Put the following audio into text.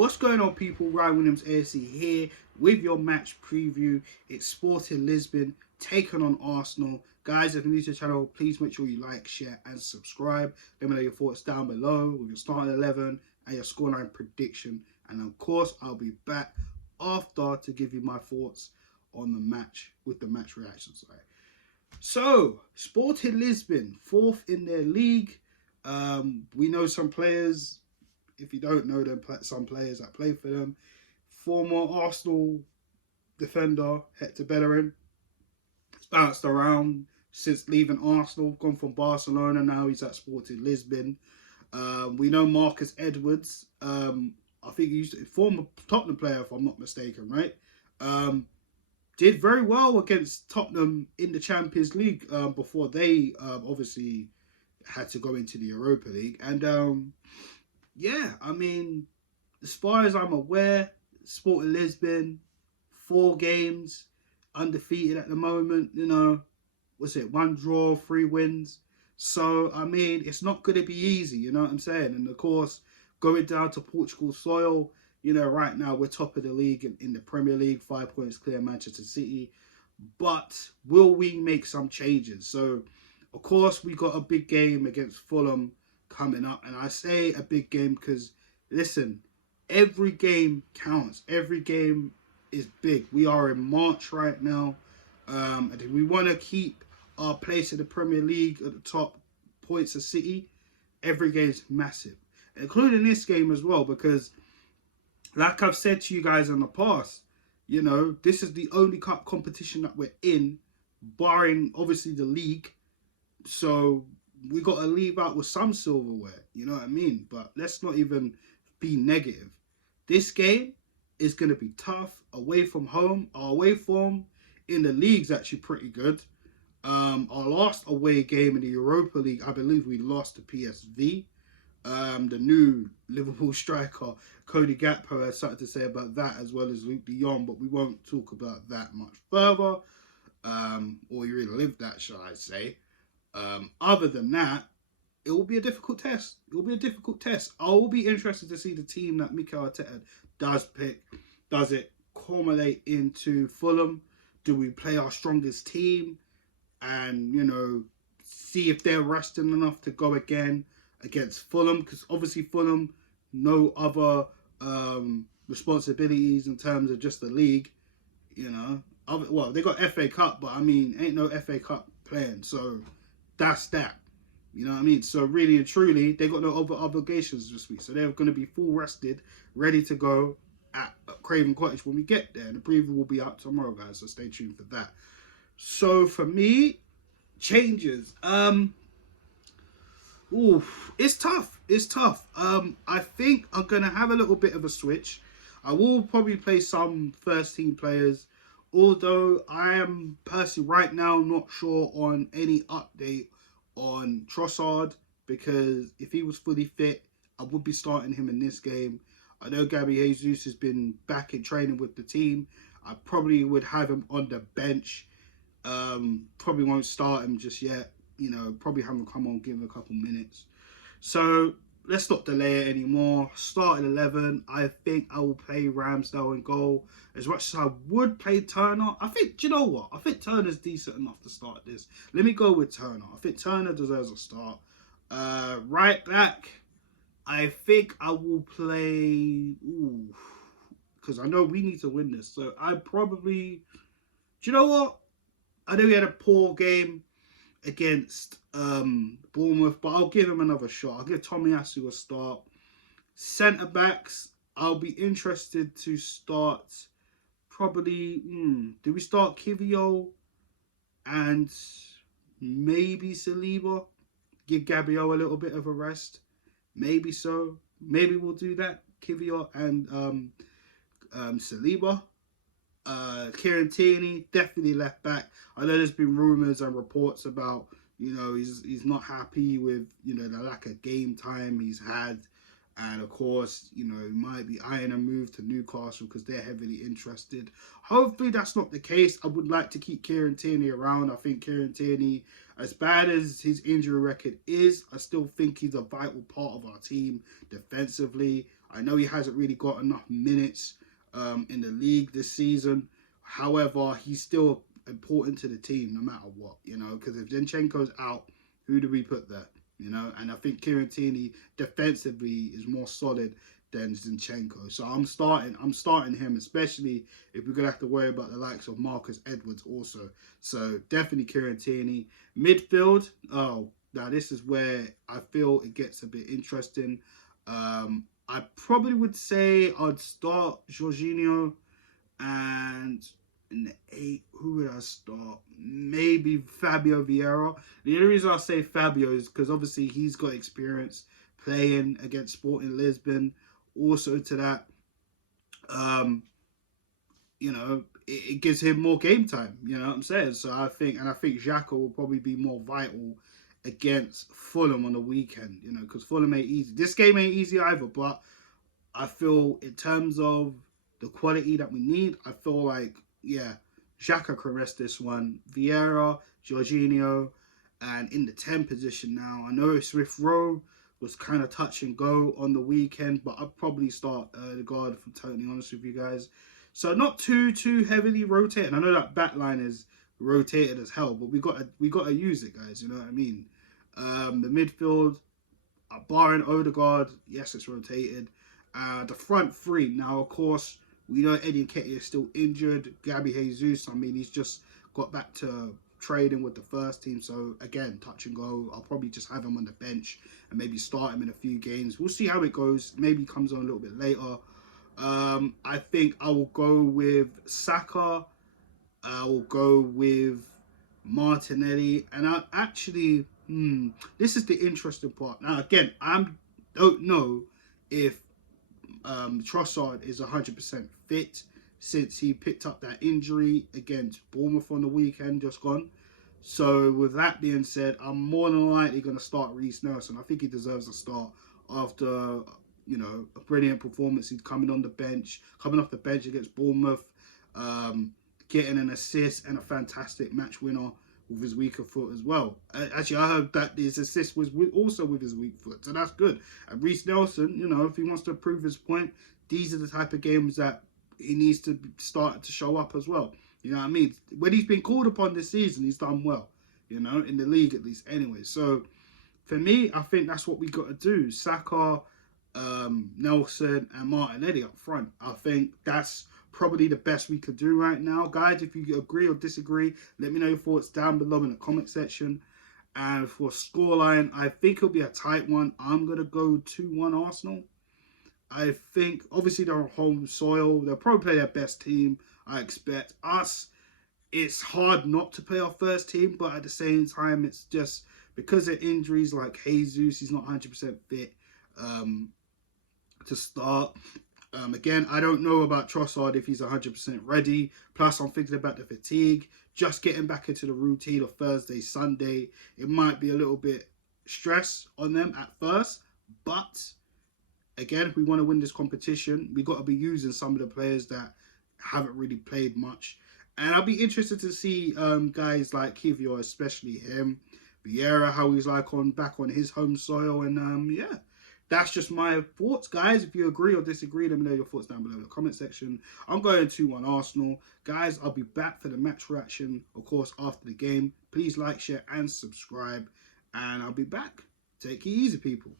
What's going on, people? Ryan Williams ASC here with your match preview. It's Sporting Lisbon taking on Arsenal. Guys, if you're new to the channel, please make sure you like, share and subscribe. Let me know your thoughts down below with your starting 11 and your scoreline prediction. And of course, I'll be back after to give you my thoughts on the match with the match reactions. So, Sporting Lisbon, 4th in their league. We know some players. If you don't know them, some players that play for them. Former Arsenal defender Hector Bellerin has bounced around since leaving Arsenal, gone from Barcelona, now he's at Sporting Lisbon. We know Marcus Edwards, I think he's a former Tottenham player if I'm not mistaken, right? Did very well against Tottenham in the Champions League before they obviously had to go into the Europa League. And yeah, I mean, as far as I'm aware, Sporting Lisbon, 4 games, undefeated at the moment, you know, what's it, 1 draw, 3 wins. So, I mean, it's not going to be easy, you know what I'm saying? And of course, going down to Portugal soil, you know, right now we're top of the league in the Premier League, 5 points clear Manchester City. But will we make some changes? So, of course, we got a big game against Fulham coming up, and I say a big game because, listen, every game counts. Every game is big. We are in March right now, and if we want to keep our place in the Premier League at the top points of City, every game is massive, including this game as well, because like I've said to you guys in the past, you know, this is the only cup competition that we're in, barring obviously the league. So we got to leave out with some silverware, you know what I mean? But let's not even be negative. This game is going to be tough away from home. Our away form in the league's actually pretty good. Our last away game in the Europa League, I believe we lost to PSV. The new Liverpool striker, Cody Gakpo, has something to say about that, as well as Luke de Jong, but we won't talk about that much further. Or you relive that, shall I say. Other than that, it will be a difficult test. It will be a difficult test. I will be interested to see the team that Mikel Arteta does pick. Does it culminate into Fulham? Do we play our strongest team? And, you know, see if they're resting enough to go again against Fulham. Because obviously Fulham, no other responsibilities in terms of just the league, you know. Well, they got FA Cup, but I mean, ain't no FA Cup playing. So that's that. You know what I mean? So really and truly, they got no other obligations this week. So they're going to be full rested, ready to go at Craven Cottage when we get there. And the preview will be out tomorrow, guys. So stay tuned for that. So for me, changes. It's tough. It's tough. I think I'm going to have a little bit of a switch. I will probably play some first team players. Although I am personally right now not sure on any update on Trossard, because if he was fully fit, I would be starting him in this game. I know Gabby Jesus has been back in training with the team. I probably would have him on the bench. Probably won't start him just yet. You know, probably have him come on, give him a couple minutes. So let's not delay it anymore. Starting 11, I think I will play Ramsdale in goal. As much as I would play Turner, I think, do you know what? I think Turner's decent enough to start this. Let me go with Turner. I think Turner deserves a start. Right back, I think I will play... because I know we need to win this. So I probably... Do you know what? I know we had a poor game against Bournemouth, but I'll give him another shot. I'll give Tomiyasu a start. Centre backs, I'll be interested to start probably, do we start Kivio and maybe Saliba? Give Gabriel a little bit of a rest. Maybe so. Maybe we'll do that. Kivio and Saliba. Kieran Tierney, definitely left back. I know there's been rumours and reports about, you know, he's not happy with, you know, the lack of game time he's had. And of course, you know, he might be eyeing a move to Newcastle because they're heavily interested. Hopefully that's not the case. I would like to keep Kieran Tierney around. I think Kieran Tierney, as bad as his injury record is, I still think he's a vital part of our team defensively. I know he hasn't really got enough minutes in the league this season. However, he's still important to the team no matter what, you know, because if Zinchenko's out, who do we put there? You know, and I think Kieran Tierney defensively is more solid than Zinchenko. So I'm starting him, especially if we're gonna have to worry about the likes of Marcus Edwards also. So definitely Kieran Tierney. Midfield, oh, now this is where I feel it gets a bit interesting. I probably would say I'd start Jorginho, and in the 8, who would I start? Maybe Fabio Vieira. The only reason I say Fabio is because obviously he's got experience playing against Sporting Lisbon. Also to that, you know, it gives him more game time. You know what I'm saying? So I think Xhaka will probably be more vital against Fulham on the weekend. You know, because Fulham ain't easy. This game ain't easy either, but I feel in terms of the quality that we need, I feel like, yeah, Xhaka can rest this one. Vieira, Jorginho, and in the 10 position now. I know Smith Rowe was kind of touch and go on the weekend, but I'd probably start the guard, if I'm totally honest with you guys. So not too heavily rotating. I know that back line is rotated as hell, but we got to use it, guys. You know what I mean? The midfield, barring Odegaard, yes, it's rotated. The front three, now of course, we know Eddie Nketiah is still injured. Gabby Jesus, I mean, he's just got back to trading with the first team. So again, touch and go. I'll probably just have him on the bench and maybe start him in a few games. We'll see how it goes. Maybe he comes on a little bit later. I think I will go with Saka. I will go with Martinelli. And I actually, this is the interesting part. Now, again, I don't know if Trossard is 100% fit since he picked up that injury against Bournemouth on the weekend just gone. So with that being said, I'm more than likely going to start Reece Nelson. I think he deserves a start after, you know, a brilliant performance. He's coming off the bench against Bournemouth, getting an assist and a fantastic match winner with his weaker foot as well. Actually, I heard that his assist was also with his weak foot, so that's good. And Reece Nelson, you know, if he wants to prove his point, these are the type of games that he needs to start to show up as well. You know what I mean? When he's been called upon this season, he's done well, you know, in the league at least anyway. So for me, I think that's what we got to do. Saka, Nelson and Martinelli up front. I think that's probably the best we could do right now. Guys, if you agree or disagree, let me know your thoughts down below in the comment section. And for scoreline, I think it'll be a tight one. I'm going to go 2-1 Arsenal. I think, obviously, they're on home soil. They'll probably play their best team, I expect. Us, it's hard not to play our first team, but at the same time, it's just because of injuries like Jesus, he's not 100% fit to start. Again, I don't know about Trossard if he's 100% ready. Plus, I'm thinking about the fatigue. Just getting back into the routine of Thursday, Sunday. It might be a little bit stress on them at first. But, again, if we want to win this competition, we've got to be using some of the players that haven't really played much. And I'll be interested to see guys like Kivior, especially him. Vieira, how he's like back on his home soil. And, yeah. That's just my thoughts, guys. If you agree or disagree, let me know your thoughts down below in the comment section. I'm going 2-1 Arsenal. Guys, I'll be back for the match reaction, of course, after the game. Please like, share, and subscribe. And I'll be back. Take it easy, people.